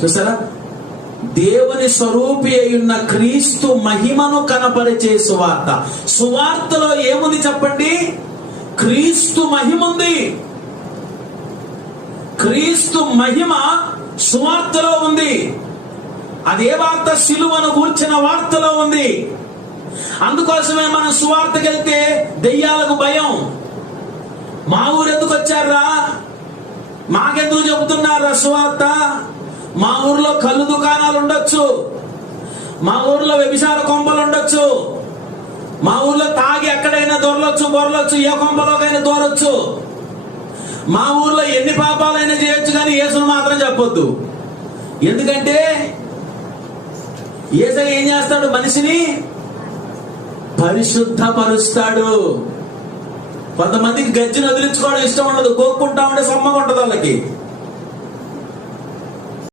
చూసారా, దేవుని స్వరూపి అయ్యున్న క్రీస్తు మహిమను కనపరిచే సువార్త. సువార్తలో ఏముంది చెప్పండి? క్రీస్తు మహిమ ఉంది. క్రీస్తు మహిమ సువార్తలో ఉంది. అదే వార్త సిలువను గూర్చిన వార్తలో ఉంది. అందుకోసమే మనం సువార్తకి వెళ్తే దెయ్యాలకు భయం. మా ఊరు ఎందుకు వచ్చారా, మాకెందుకు చెబుతున్నారా సువార్త? మా ఊర్లో కళ్ళు దుకాణాలు ఉండొచ్చు, మా ఊర్లో వ్యభిచార కొంపలు ఉండొచ్చు, మా ఊర్లో తాగి ఎక్కడైనా బొరలొచ్చు, ఏ కొంపలోకైనా దూరొచ్చు, మా ఊర్లో ఎన్ని పాపాలైనా చేయొచ్చు, కానీ యేసును మాత్రం చెప్పొద్దు. ఎందుకంటే యేసయ్య ఏం చేస్తాడు? మనిషిని పరిశుద్ధపరుస్తాడు. కొంతమందికి గజ్జిని వదిలించుకోవడం ఇష్టం ఉండదు, గోక్కుంటా ఉండే సమ్మగా ఉంటది వాళ్ళకి.